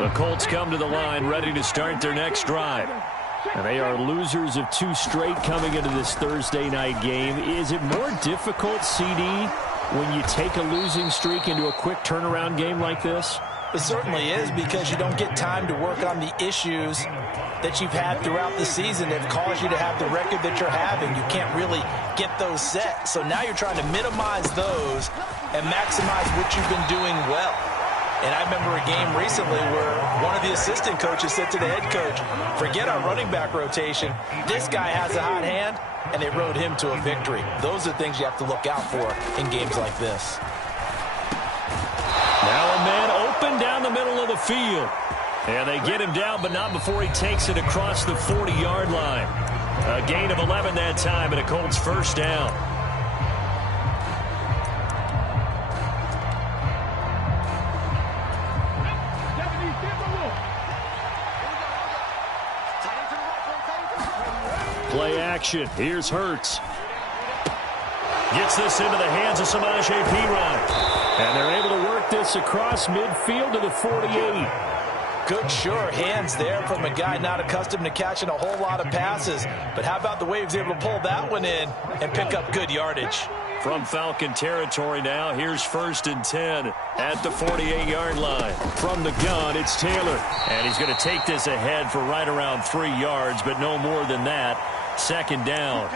The Colts come to the line ready to start their next drive. And they are losers of 2 straight coming into this Thursday night game. Is it more difficult, CD, when you take a losing streak into a quick turnaround game like this? It certainly is, because you don't get time to work on the issues that you've had throughout the season that have caused you to have the record that you're having. You can't really get those set. So now you're trying to minimize those and maximize what you've been doing well. And I remember a game recently where one of the assistant coaches said to the head coach, forget our running back rotation. This guy has a hot hand, and they rode him to a victory. Those are things you have to look out for in games like this. Now a man open down the middle of the field. And they get him down, but not before he takes it across the 40-yard line. A gain of 11 that time, and a Colts first down. Play action. Here's Hurts. Gets this into the hands of Samaje Perine. And they're able to work this across midfield to the 48. Good, sure hands there from a guy not accustomed to catching a whole lot of passes. But how about the way he was able to pull that one in and pick up good yardage? From Falcon territory now, here's 1st and 10 at the 48-yard line. From the gun, it's Taylor. And he's going to take this ahead for right around 3 yards, but no more than that. 2nd down.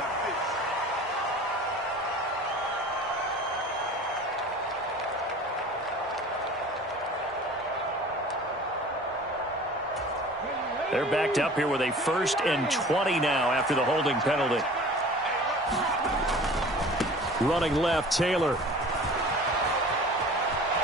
They're backed up here with a 1st and 20 now after the holding penalty. Running left, Taylor.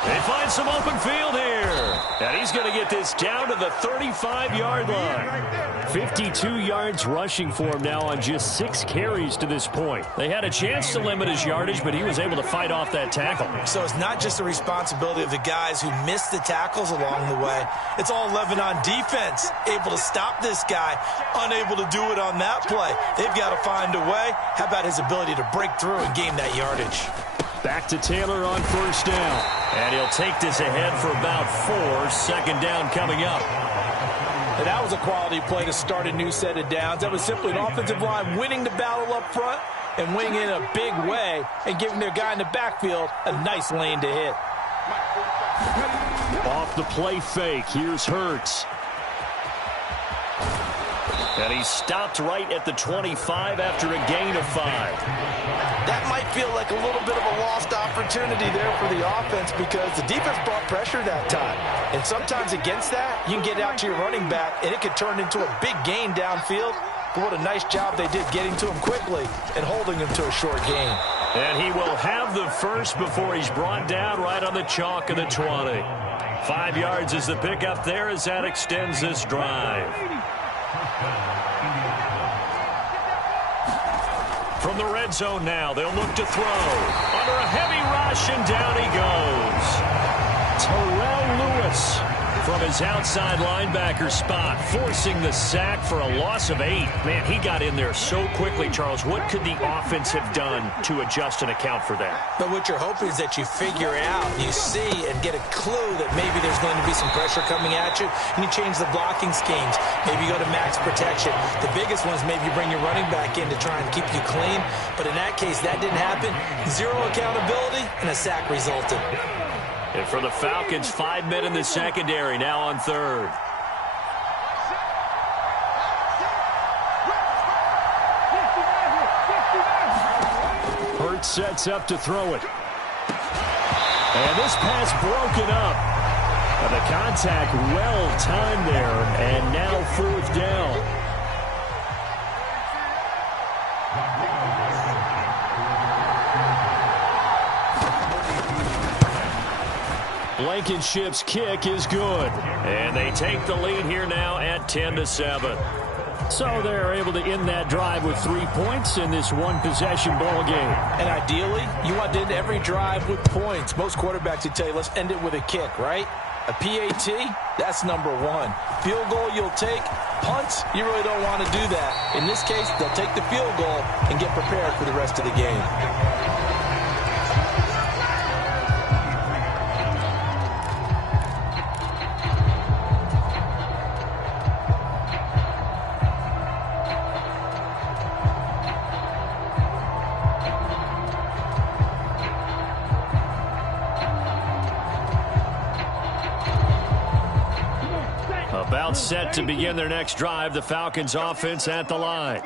They find some open field here. And he's going to get this down to the 35-yard line. 52 yards rushing for him now on just 6 carries to this point. They had a chance to limit his yardage, but he was able to fight off that tackle. So it's not just the responsibility of the guys who missed the tackles along the way. It's all 11 on defense, able to stop this guy, unable to do it on that play. They've got to find a way. How about his ability to break through and gain that yardage? Back to Taylor on 1st down. And he'll take this ahead for about 4. 2nd down coming up. And that was a quality play to start a new set of downs. That was simply an offensive line winning the battle up front and winning in a big way and giving their guy in the backfield a nice lane to hit. Off the play fake, here's Hurts. And he stopped right at the 25 after a gain of 5. That might feel like a little bit of a lost opportunity there for the offense because the defense brought pressure that time. And sometimes against that, you can get out to your running back, and it could turn into a big gain downfield. But what a nice job they did getting to him quickly and holding him to a short gain. And he will have the first before he's brought down right on the chalk of the 20. 5 yards is the pickup there as that extends this drive. From the red zone now, they'll look to throw. Under a heavy rush, and down he goes. Terrell Lewis from his outside linebacker spot, forcing the sack for a loss of 8. Man, he got in there so quickly, Charles. What could the offense have done to adjust and account for that? But what you're hoping is that you figure it out, you see and get a clue that maybe there's going to be some pressure coming at you, and you change the blocking schemes. Maybe you go to max protection. The biggest one is maybe you bring your running back in to try and keep you clean. But in that case, that didn't happen. 0 accountability, and a sack resulted. And for the Falcons, 5 men in the secondary, now on 3rd. Hurts sets up to throw it. And this pass broken up. And the contact well timed there, and now 4th down. Blankenship's kick is good. And they take the lead here now at 10-7. So they're able to end that drive with 3 points in this one-possession ball game. And ideally, you want to end every drive with points. Most quarterbacks would tell you, let's end it with a kick, right? A PAT, that's number 1. Field goal you'll take. Punts, you really don't want to do that. In this case, they'll take the field goal and get prepared for the rest of the game. About set to begin their next drive, the Falcons offense at the line.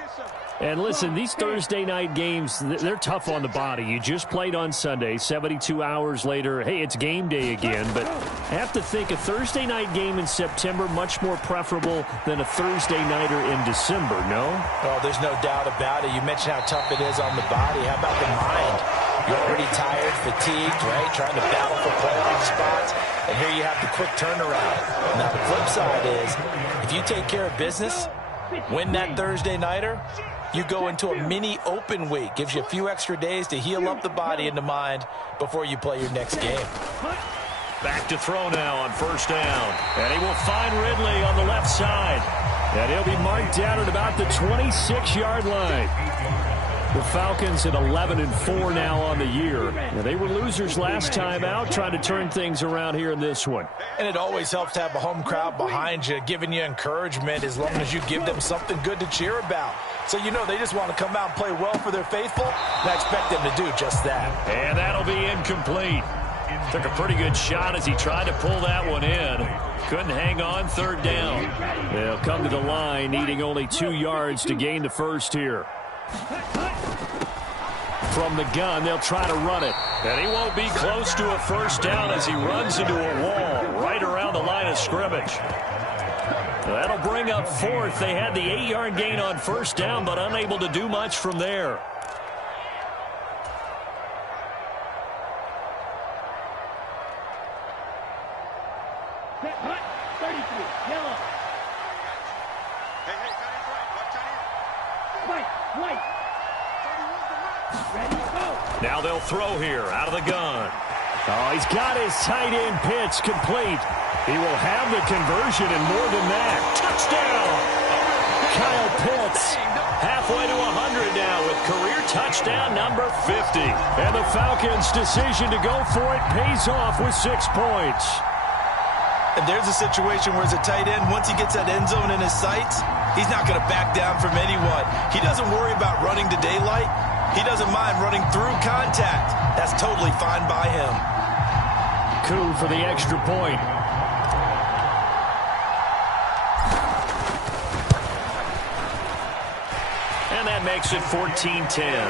And listen, these Thursday night games, they're tough on the body. You just played on Sunday, 72 hours later, hey, it's game day again. But I have to think a Thursday night game in September much more preferable than a Thursday nighter in December, no? Oh, there's no doubt about it. You mentioned how tough it is on the body. How about the mind? You're already tired, fatigued, right? Trying to battle for playoff spots. And here you have the quick turnaround. Now, the flip side is, if you take care of business, win that Thursday nighter, you go into a mini open week. Gives you a few extra days to heal up the body and the mind before you play your next game. Back to throw now on first down. And he will find Ridley on the left side. And he'll be marked down at about the 26-yard line. The Falcons at 11-4 now on the year. Now, they were losers last time out, trying to turn things around here in this one. And it always helps to have a home crowd behind you, giving you encouragement as long as you give them something good to cheer about. So you know they just want to come out and play well for their faithful, and I expect them to do just that. And that'll be incomplete. Took a pretty good shot as he tried to pull that one in. Couldn't hang on third down. They'll come to the line, needing only 2 yards to gain the first here. From the gun, they'll try to run it. And he won't be close to a first down as he runs into a wall right around the line of scrimmage. That'll bring up fourth. They had the 8-yard gain on first down, but unable to do much from there. Now they'll throw here out of the gun. Oh, he's got his tight end pitch complete. He will have the conversion and more than that. Touchdown! Kyle Pitts halfway to 100 now with career touchdown number 50. And the Falcons' decision to go for it pays off with 6 points. And there's a situation where as a tight end, once he gets that end zone in his sights, he's not going to back down from anyone. He doesn't worry about running to daylight. He doesn't mind running through contact. That's totally fine by him. Coup for the extra point. And that makes it 14-10.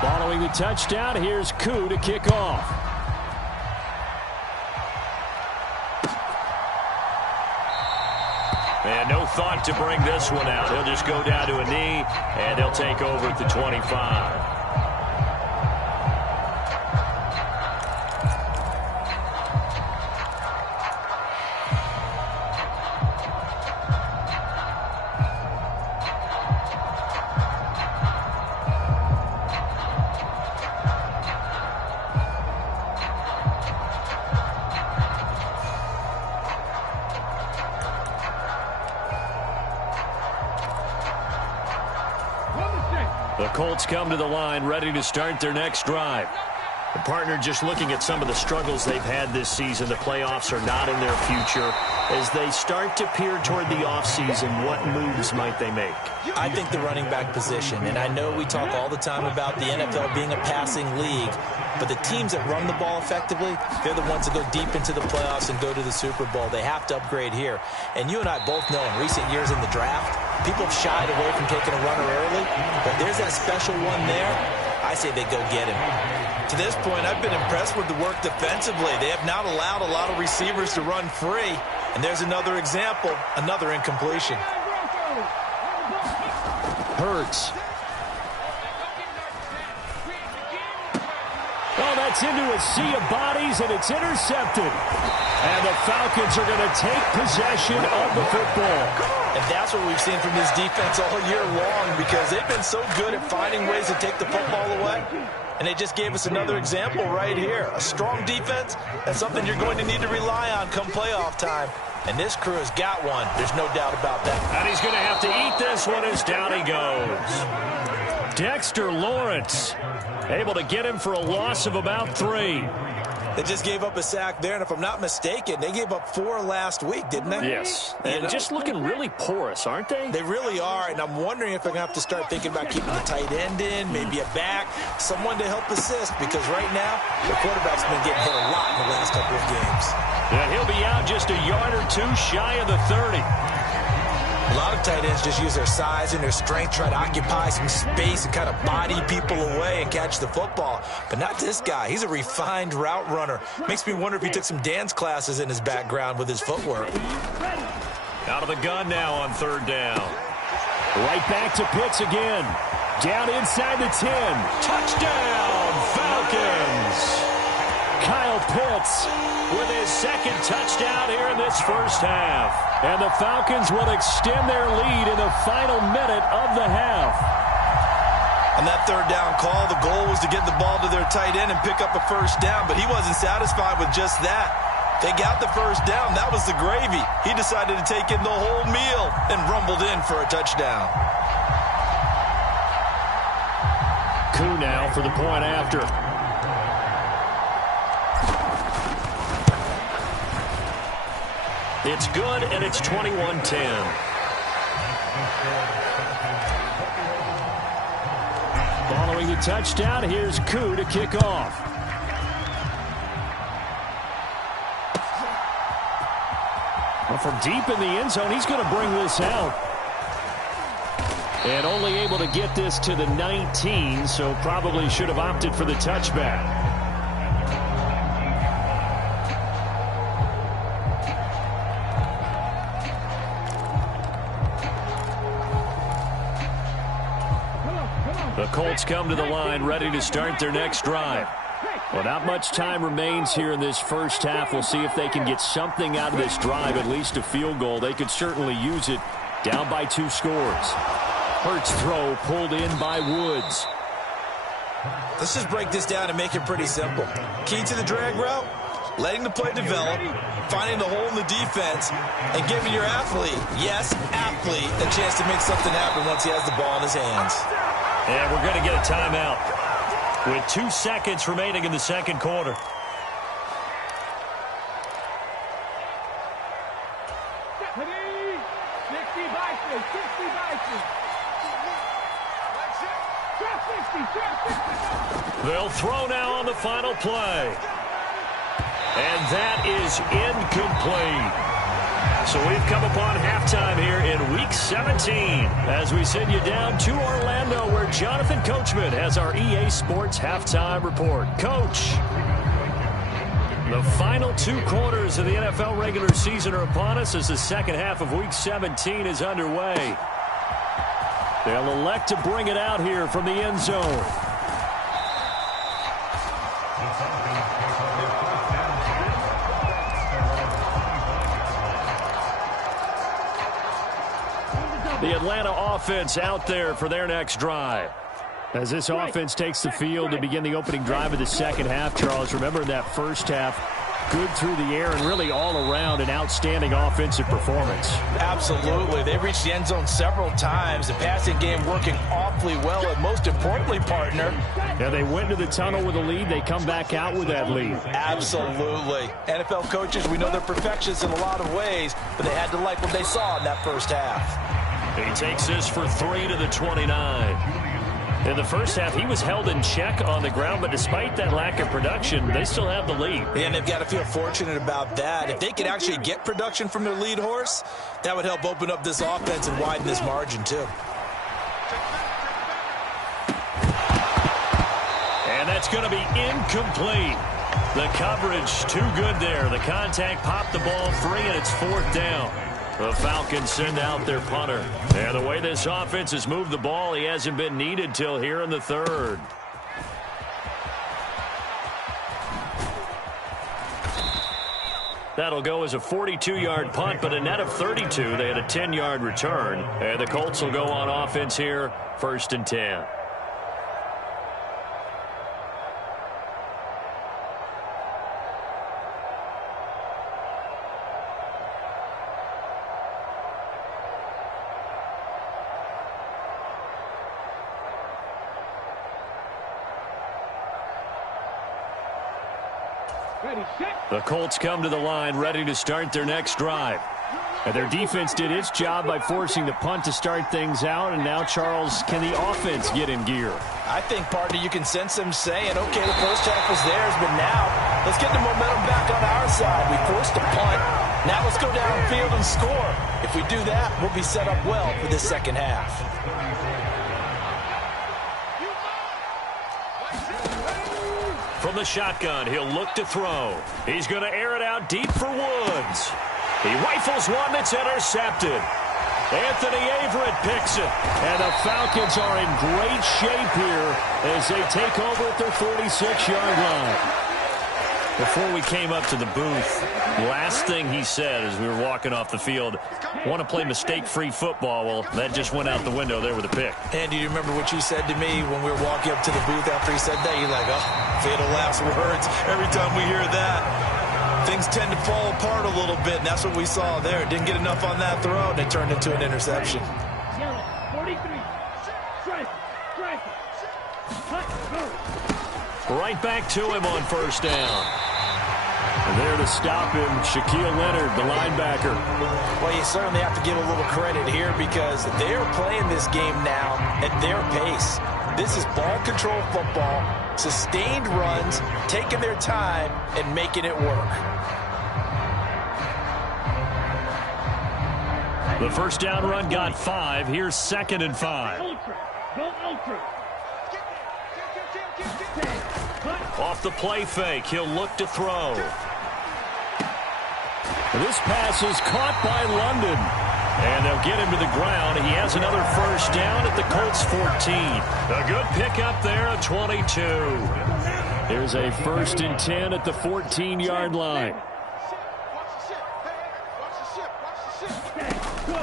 Following the touchdown, here's Coup to kick off. And no thought to bring this one out. He'll just go down to a knee, and he'll take over at the 25. The Colts come to the line, ready to start their next drive. The partner just looking at some of the struggles they've had this season. The playoffs are not in their future. As they start to peer toward the offseason, what moves might they make? I think the running back position, and I know we talk all the time about the NFL being a passing league, but the teams that run the ball effectively, they're the ones that go deep into the playoffs and go to the Super Bowl. They have to upgrade here. And you and I both know in recent years in the draft, people have shied away from taking a runner early, but there's that special one there. I say they go get him. To this point, I've been impressed with the work defensively. They have not allowed a lot of receivers to run free. And there's another example, another incompletion. Hurts. Oh, that's into a sea of bodies, and it's intercepted. And the Falcons are going to take possession of the football. And that's what we've seen from this defense all year long, because they've been so good at finding ways to take the football away. And they just gave us another example right here. A strong defense, that's something you're going to need to rely on come playoff time. And this crew has got one. There's no doubt about that. And he's going to have to eat this one as down he goes. Dexter Lawrence able to get him for a loss of about 3. They just gave up a sack there, and if I'm not mistaken, they gave up 4 last week, didn't they? Yes. And just looking really porous, aren't they? They really are, and I'm wondering if they're going to have to start thinking about keeping the tight end in, maybe a back, someone to help assist, because right now, the quarterback's been getting hit a lot in the last couple of games. And he'll be out just a yard or two shy of the 30. A lot of tight ends just use their size and their strength, try to occupy some space and kind of body people away and catch the football. But not this guy. He's a refined route runner. Makes me wonder if he took some dance classes in his background with his footwork. Out of the gun now on 3rd down. Right back to Pitts again. Down inside the 10. Touchdown, Falcons! Kyle Pitts with his 2nd touchdown here in this first half. And the Falcons will extend their lead in the final minute of the half. On that 3rd down call, the goal was to get the ball to their tight end and pick up a first down, but he wasn't satisfied with just that. They got the first down. That was the gravy. He decided to take in the whole meal and rumbled in for a touchdown. Koo now for the point after. It's good, and it's 21-10. Following the touchdown, here's Koo to kick off. Well, from deep in the end zone, he's going to bring this out. And only able to get this to the 19, so probably should have opted for the touchback. The Colts come to the line, ready to start their next drive. Well, not much time remains here in this first half. We'll see if they can get something out of this drive, at least a field goal. They could certainly use it. Down by 2 scores. Hurts throw pulled in by Woods. Let's just break this down and make it pretty simple. Key to the drag route, letting the play develop, finding the hole in the defense, and giving your athlete, yes, athlete, a chance to make something happen once he has the ball in his hands. And we're going to get a timeout with 2 seconds remaining in the second quarter. They'll throw now on the final play. And that is incomplete. So we've come upon halftime here in Week 17 as we send you down to Orlando where Jonathan Coachman has our EA Sports Halftime Report. Coach, the final 2 quarters of the NFL regular season are upon us as the second half of Week 17 is underway. They'll elect to bring it out here from the end zone. The Atlanta offense out there for their next drive. As this offense takes the field to begin the opening drive of the second half, Charles, remember in that first half, good through the air and really all around an outstanding offensive performance. Absolutely. They reached the end zone several times. The passing game working awfully well, and most importantly, partner. Yeah, they went to the tunnel with a lead. They come back out with that lead. Absolutely. NFL coaches, we know they're perfectionists in a lot of ways, but they had to like what they saw in that first half. He takes this for 3 to the 29. In the first half, he was held in check on the ground, but despite that lack of production, they still have the lead. And they've got to feel fortunate about that. If they could actually get production from their lead horse, that would help open up this offense and widen this margin, too. And that's going to be incomplete. The coverage too good there. The contact popped the ball free, and it's 4th down. The Falcons send out their punter. And the way this offense has moved the ball, he hasn't been needed till here in the 3rd. That'll go as a 42-yard punt, but a net of 32. They had a 10-yard return. And the Colts will go on offense here, 1st and 10. The Colts come to the line ready to start their next drive. And their defense did its job by forcing the punt to start things out. And now, Charles, can the offense get in gear? I think, partner, you can sense them saying, okay, the first half was theirs, but now let's get the momentum back on our side. We forced a punt. Now let's go downfield and score. If we do that, we'll be set up well for this second half. From the shotgun, he'll look to throw. He's going to air it out deep for Woods. He rifles one that's intercepted. Anthony Averett picks it. And the Falcons are in great shape here as they take over at their 46-yard line. Before we came up to the booth, last thing he said as we were walking off the field, want to play mistake-free football. Well, that just went out the window there with a pick. And do you remember what you said to me when we were walking up to the booth after he said that? You're like, oh, fatal last words. Every time we hear that, things tend to fall apart a little bit, and that's what we saw there. Didn't get enough on that throw, and it turned into an interception. Right back to him on first down. And there to stop him, Shaquille Leonard, the linebacker. Well, you certainly have to give a little credit here because they're playing this game now at their pace. This is ball control football, sustained runs, taking their time, and making it work. The first down run got 5. Here's 2nd and 5. Off the play fake, he'll look to throw. This pass is caught by London. And they'll get him to the ground. He has another first down at the Colts 14. A good pickup there at 22. There's a 1st and 10 at the 14-yard line.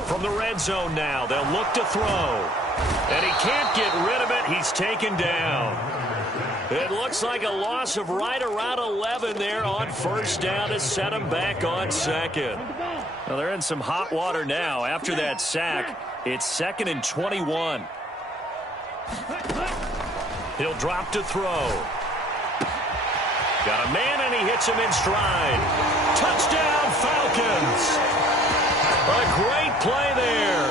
From the red zone now, they'll look to throw. And he can't get rid of it. He's taken down. It looks like a loss of right around 11 there on first down to set him back on 2nd. Well, they're in some hot water now. After that sack, it's 2nd and 21. He'll drop to throw. Got a man, and he hits him in stride. Touchdown, Falcons! A great play there.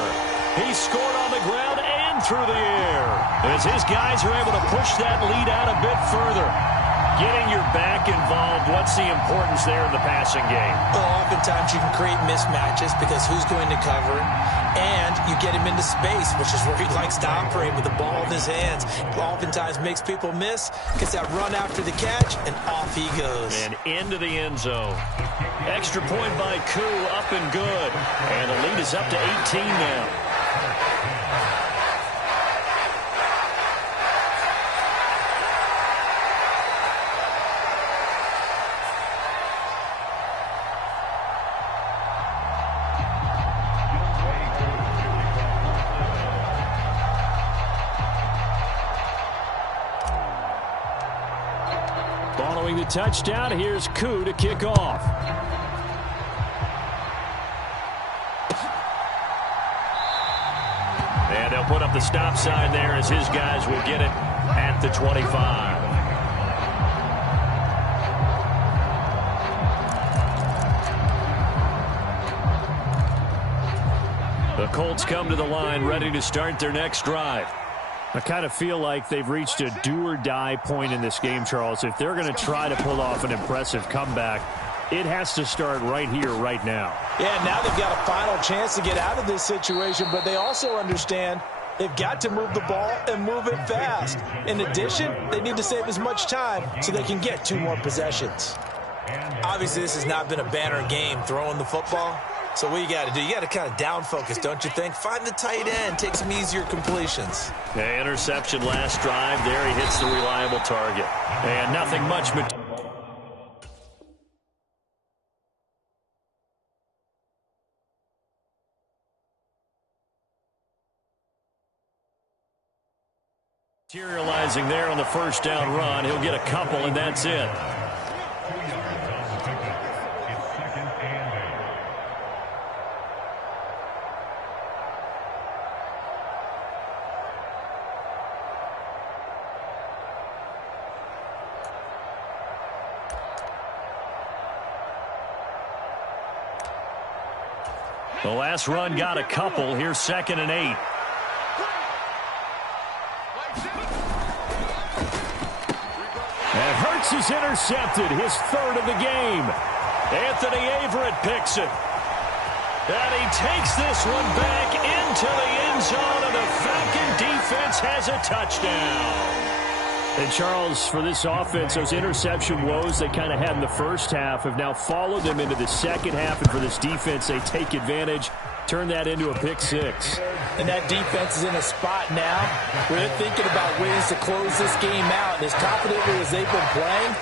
He scored on the ground and through the air as his guys are able to push that lead out a bit further. Getting your back involved, what's the importance there in the passing game? Well, oftentimes you can create mismatches because who's going to cover it? And you get him into space, which is where he likes to operate with the ball in his hands. Oftentimes makes people miss, gets that run after the catch, and off he goes. And into the end zone. Extra point by Koo, up and good. And the lead is up to 18 now. Following the touchdown, here's Koo to kick off. And they'll put up the stop sign there as his guys will get it at the 25. The Colts come to the line ready to start their next drive. I kind of feel like they've reached a do-or-die point in this game, Charles. If they're going to try to pull off an impressive comeback, it has to start right here, right now. Yeah, now they've got a final chance to get out of this situation, but they also understand they've got to move the ball and move it fast. In addition, they need to save as much time so they can get 2 more possessions. Obviously, this has not been a banner game throwing the football. So what you got to do, you got to kind of down focus, don't you think? Find the tight end, take some easier completions. Okay, interception last drive. There he hits the reliable target. And nothing much materializing there on the first down run. He'll get a couple, and that's it. The last run got a couple. Here's 2nd and 8. And Hurts is intercepted, his 3rd of the game. Anthony Averett picks it. And he takes this one back into the end zone, and the Falcon defense has a touchdown. And, Charles, for this offense, those interception woes they kind of had in the first half have now followed them into the second half. And for this defense, they take advantage, turn that into a pick 6. And that defense is in a spot now where they're thinking about ways to close this game out. And as confidently as they've been playing,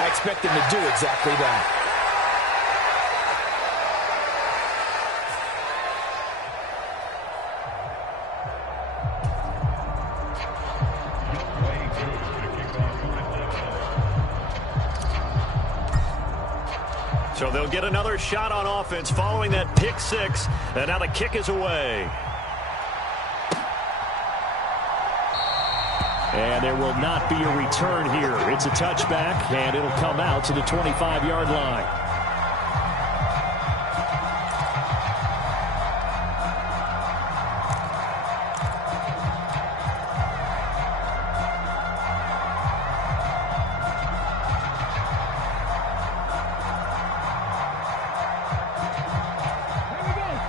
I expect them to do exactly that. So they'll get another shot on offense following that pick 6. And now the kick is away. And there will not be a return here. It's a touchback, and it'll come out to the 25-yard line.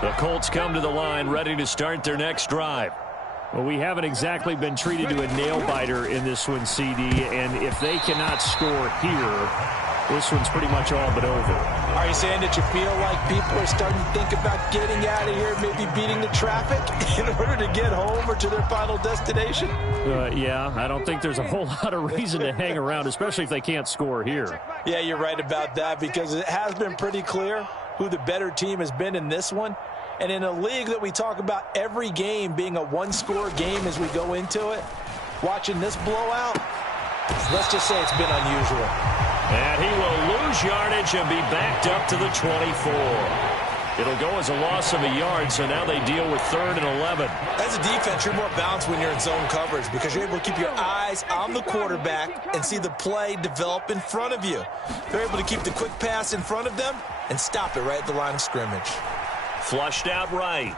The Colts come to the line ready to start their next drive. Well, we haven't exactly been treated to a nail-biter in this one, CD, and if they cannot score here, this one's pretty much all but over. Are you saying that you feel like people are starting to think about getting out of here, maybe beating the traffic in order to get home or to their final destination? Yeah, I don't think there's a whole lot of reason to hang around, especially if they can't score here. Yeah, you're right about that, because it has been pretty clear who the better team has been in this one. And in a league that we talk about every game being a one-score game as we go into it, watching this blowout, let's just say it's been unusual. And he will lose yardage and be backed up to the 24. It'll go as a loss of a yard, so now they deal with 3rd and 11. As a defense, you're more balanced when you're in zone coverage because you're able to keep your eyes on the quarterback and see the play develop in front of you. They're able to keep the quick pass in front of them and stop it right at the line of scrimmage. Flushed out right.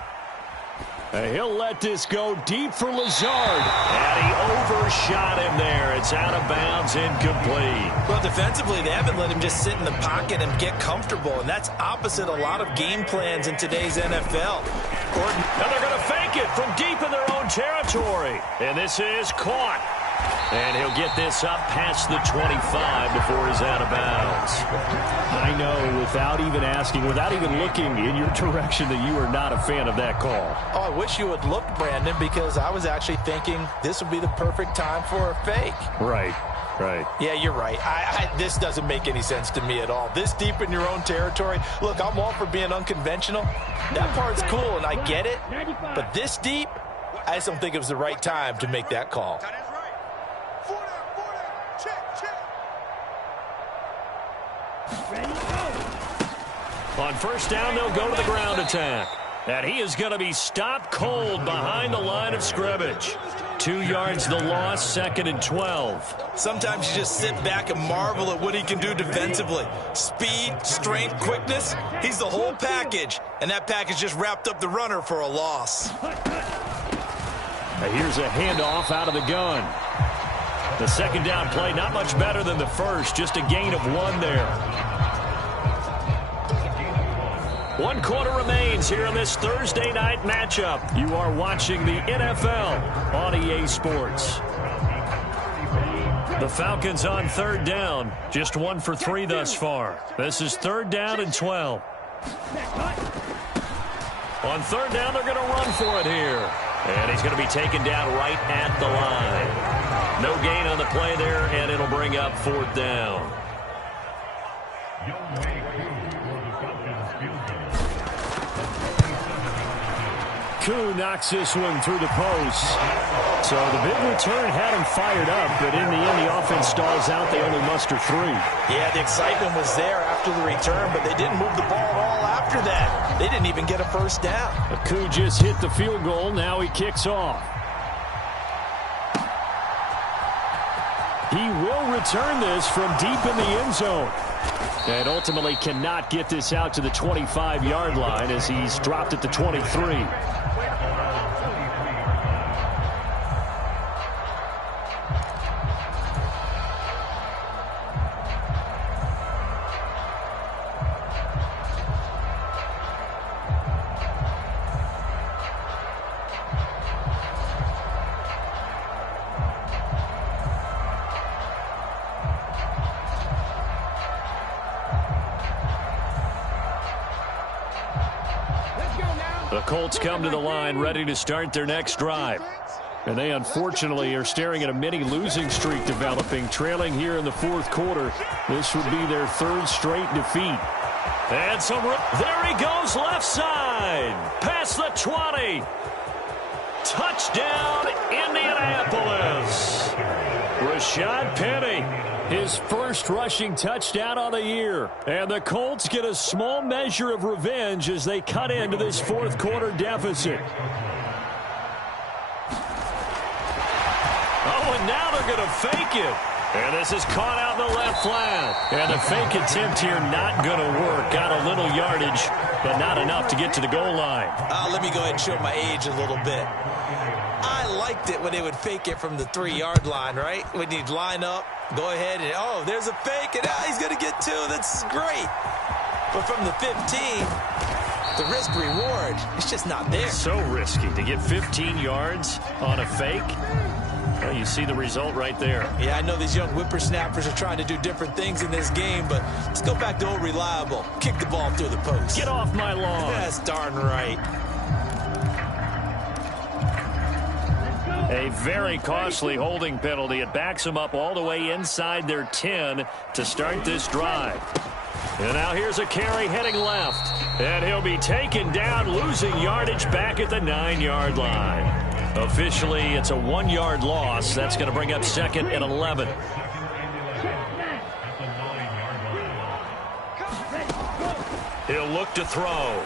And he'll let this go deep for Lazard. And he overshot him there. It's out of bounds, incomplete. Well, defensively, they haven't let him just sit in the pocket and get comfortable, and that's opposite a lot of game plans in today's NFL. And they're going to fake it from deep in their own territory. And this is caught. And he'll get this up past the 25 before he's out of bounds. I know, without even asking, without even looking in your direction, that you are not a fan of that call. Oh, I wish you would look, Brandon, because I was actually thinking this would be the perfect time for a fake. Right. Yeah, you're right. This doesn't make any sense to me at all. This deep in your own territory. Look, I'm all for being unconventional. That part's cool, and I get it. But this deep, I just don't think it was the right time to make that call. On first down, they'll go to the ground attack. And he is going to be stopped cold behind the line of scrimmage. 2 yards the loss, 2nd and 12. Sometimes you just sit back and marvel at what he can do defensively. Speed, strength, quickness, he's the whole package. And that package just wrapped up the runner for a loss. Now here's a handoff out of the gun. The second down play, not much better than the first, just a gain of 1 there. 1 quarter remains here in this Thursday night matchup. You are watching the NFL on EA Sports. The Falcons on 3rd down, just 1 for 3 thus far. This is 3rd down and 12. On 3rd down, they're going to run for it here. And he's going to be taken down right at the line. No gain on the play there, and it'll bring up 4th down. Koo knocks this one through the post. So the big return had him fired up, but in the end, the offense stalls out. They only muster 3. Yeah, the excitement was there after the return, but they didn't move the ball at all after that. They didn't even get a first down. Koo just hit the field goal. Now he kicks off. He will return this from deep in the end zone. And ultimately cannot get this out to the 25-yard line as he's dropped at the 23. The Colts come to the line ready to start their next drive. And they unfortunately are staring at a mini losing streak developing, trailing here in the fourth quarter. This would be their third straight defeat. And there he goes left side. Past the 20. Touchdown, Indianapolis. Rashad Penny, his first rushing touchdown on the year. And the Colts get a small measure of revenge as they cut into this fourth quarter deficit. Oh, and now they're going to fake it. And this is caught out in the left flat. And the fake attempt here not going to work. Got a little yardage, but not enough to get to the goal line. Let me go ahead and show my age a little bit. I liked it when they would fake it from the 3-yard line, right? When you'd line up, go ahead and, oh, there's a fake, and he's going to get 2. That's great. But from the 15, the risk-reward, it's just not there. So risky to get 15 yards on a fake. Well, you see the result right there. Yeah, I know these young whippersnappers are trying to do different things in this game, but let's go back to old reliable. Kick the ball through the post. Get off my lawn. That's darn right. A very costly holding penalty. It backs them up all the way inside their 10 to start this drive. And now here's a carry heading left. And he'll be taken down, losing yardage back at the 9-yard line. Officially, it's a 1-yard loss. That's going to bring up second and 11. He'll look to throw.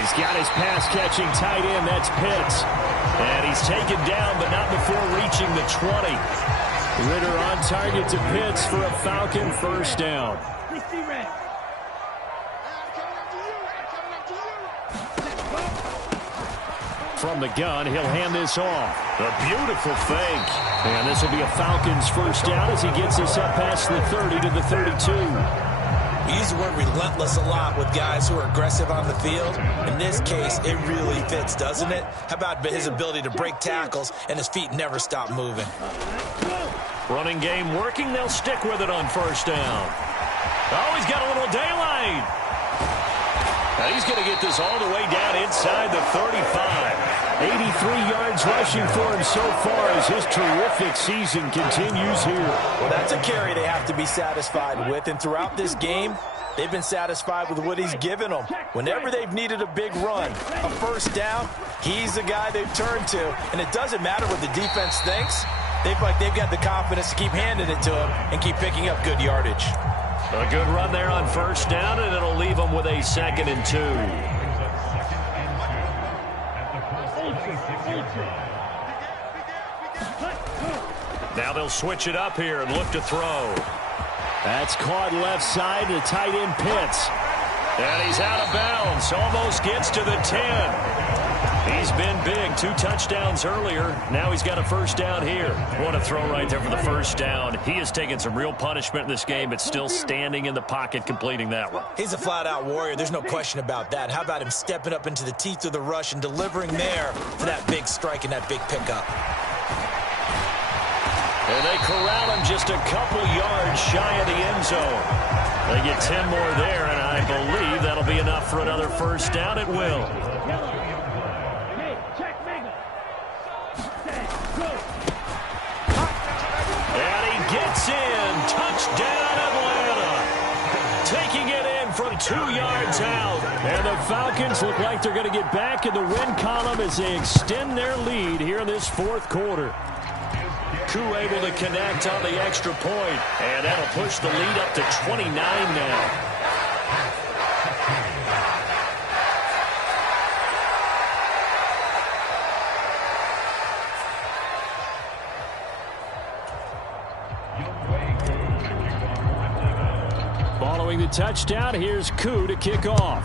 He's got his pass-catching tight end. That's Pitts. And he's taken down, but not before reaching the 20. Ritter on target to Pitts for a Falcon first down. From the gun, he'll hand this off. A beautiful fake. And this will be a Falcons first down as he gets this up past the 30 to the 32. We use the word relentless a lot with guys who are aggressive on the field. In this case, it really fits, doesn't it? How about his ability to break tackles and his feet never stop moving? Running game working. They'll stick with it on first down. Oh, he's got a little daylight. Now he's going to get this all the way down inside the 35. 83 yards rushing for him so far as his terrific season continues here. Well, that's a carry they have to be satisfied with. And throughout this game, they've been satisfied with what he's given them. Whenever they've needed a big run, a first down, he's the guy they've turned to. And it doesn't matter what the defense thinks. They've got the confidence to keep handing it to him and keep picking up good yardage. A good run there on first down, and it'll leave them with a 2nd and 2. Now they'll switch it up here and look to throw. That's caught left side to tight end Pitts. And he's out of bounds. Almost gets to the 10. He's been big. 2 touchdowns earlier. Now he's got a first down here. What a throw right there for the first down. He has taken some real punishment in this game, but still standing in the pocket completing that one. He's a flat-out warrior. There's no question about that. How about him stepping up into the teeth of the rush and delivering there for that big strike and that big pickup? And they corral him just a couple yards shy of the end zone. They get 10 more there, and I believe that'll be enough for another first down. It will. And he gets in. Touchdown, Atlanta. Taking it in from 2 yards out. And the Falcons look like they're going to get back in the win column as they extend their lead here in this fourth quarter. Koo able to connect on the extra point, and that'll push the lead up to 29 now. Following the touchdown, here's Koo to kick off.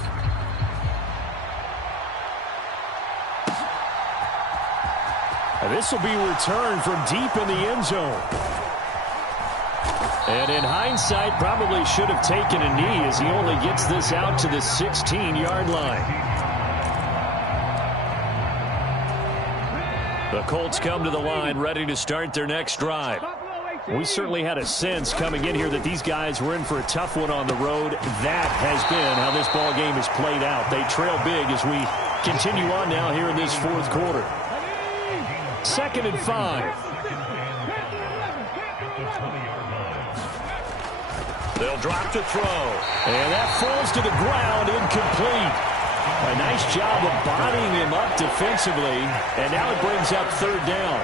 This will be returned from deep in the end zone. And in hindsight, probably should have taken a knee as he only gets this out to the 16-yard line. The Colts come to the line ready to start their next drive. We certainly had a sense coming in here that these guys were in for a tough one on the road. That has been how this ball game has played out. They trail big as we continue on now here in this fourth quarter. 2nd and 5. They'll drop to throw. And that falls to the ground, incomplete. A nice job of bodying him up defensively. And now it brings up 3rd down.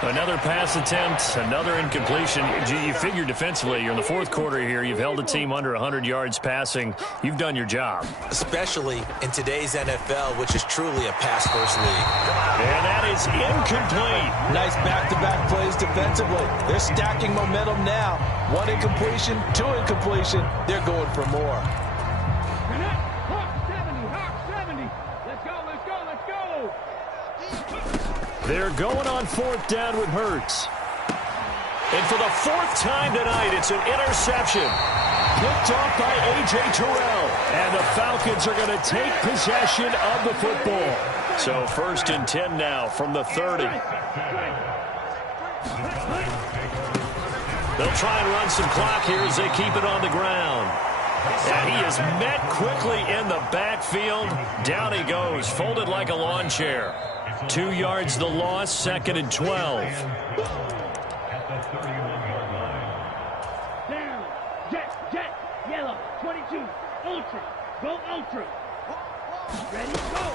Another pass attempt, another incompletion. You figure defensively, you're in the fourth quarter here. You've held a team under 100 yards passing. You've done your job. Especially in today's NFL, which is truly a pass-first league. And that is incomplete. Nice back-to-back plays defensively. They're stacking momentum now. 1 incompletion, 2 incompletion. They're going for more. They're going on 4th down with Hurts. And for the 4th time tonight, it's an interception. Picked off by A.J. Terrell. And the Falcons are going to take possession of the football. So 1st and 10 now from the 30. They'll try and run some clock here as they keep it on the ground. And he is met quickly in the backfield. Down he goes, folded like a lawn chair. 2 yards the loss, 2nd and 12. Down, jet, yellow, 22, ultra, go ultra. Ready, go.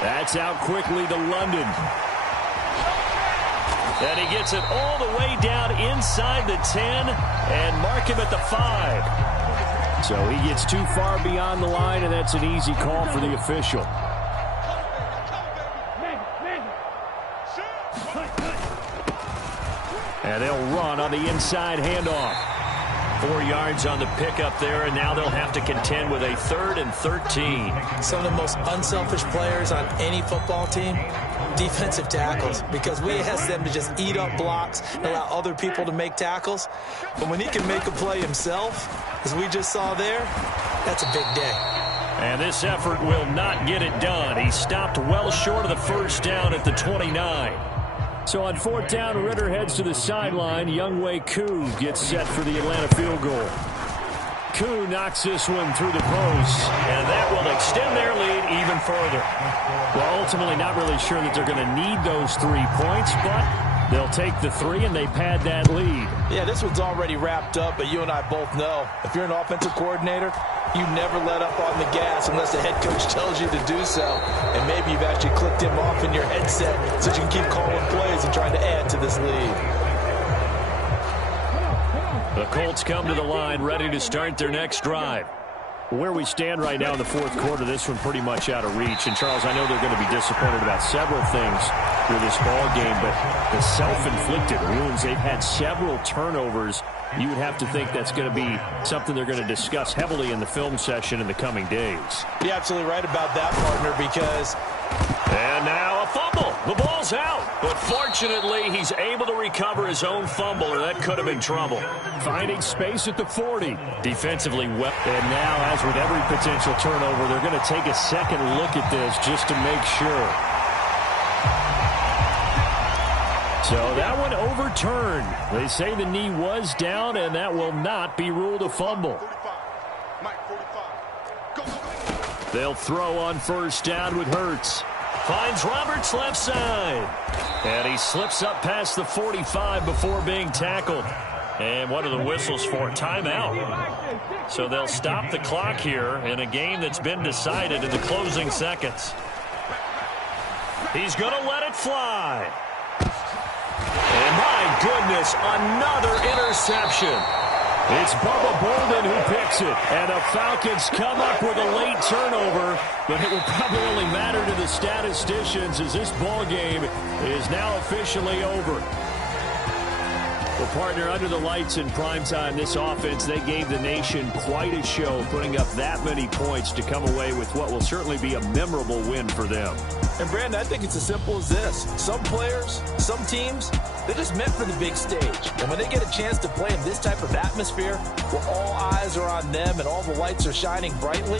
That's out quickly to London. And he gets it all the way down inside the 10 and mark him at the 5. So he gets too far beyond the line, and that's an easy call for the official. And they'll run on the inside handoff. 4 yards on the pickup there, and now they'll have to contend with a 3rd and 13. Some of the most unselfish players on any football team, defensive tackles, because we ask them to just eat up blocks and allow other people to make tackles. But when he can make a play himself, as we just saw there, that's a big day. And this effort will not get it done. He stopped well short of the 1st down at the 29. So on 4th down, Ritter heads to the sideline. Younghoe Koo gets set for the Atlanta field goal. Koo knocks this one through the post, and that will extend their lead even further. Well, ultimately not really sure that they're going to need those 3 points, but they'll take the 3 and they pad that lead. Yeah, this one's already wrapped up, but you and I both know if you're an offensive coordinator, you never let up on the gas unless the head coach tells you to do so. And maybe you've actually clicked him off in your headset so you can keep calling plays and trying to add to this lead. The Colts come to the line ready to start their next drive. Where we stand right now in the fourth quarter, this one pretty much out of reach. And, Charles, I know they're going to be disappointed about several things with this ball game, but the self-inflicted wounds, they've had several turnovers. You would have to think that's going to be something they're going to discuss heavily in the film session in the coming days. You're absolutely right about that, partner, because... And now a fumble. The ball's out. But fortunately, he's able to recover his own fumble, or that could have been trouble. Finding space at the 40. Defensively well. And now, as with every potential turnover, they're going to take a second look at this just to make sure. So that one overturned. They say the knee was down, and that will not be ruled a fumble. They'll throw on 1st down with Hurts. Finds Roberts left side. And he slips up past the 45 before being tackled. And what are the whistles for? Timeout. So they'll stop the clock here in a game that's been decided in the closing seconds. He's going to let it fly. And my goodness, another interception. It's Bubba Bolden who picks it. And the Falcons come up with a late turnover, but it will probably only matter to the statisticians as this ball game is now officially over. Well, partner, under the lights in primetime, this offense, they gave the nation quite a show, putting up that many points to come away with what will certainly be a memorable win for them. And, Brandon, I think it's as simple as this. Some players, some teams, they're just meant for the big stage. And when they get a chance to play in this type of atmosphere where all eyes are on them and all the lights are shining brightly,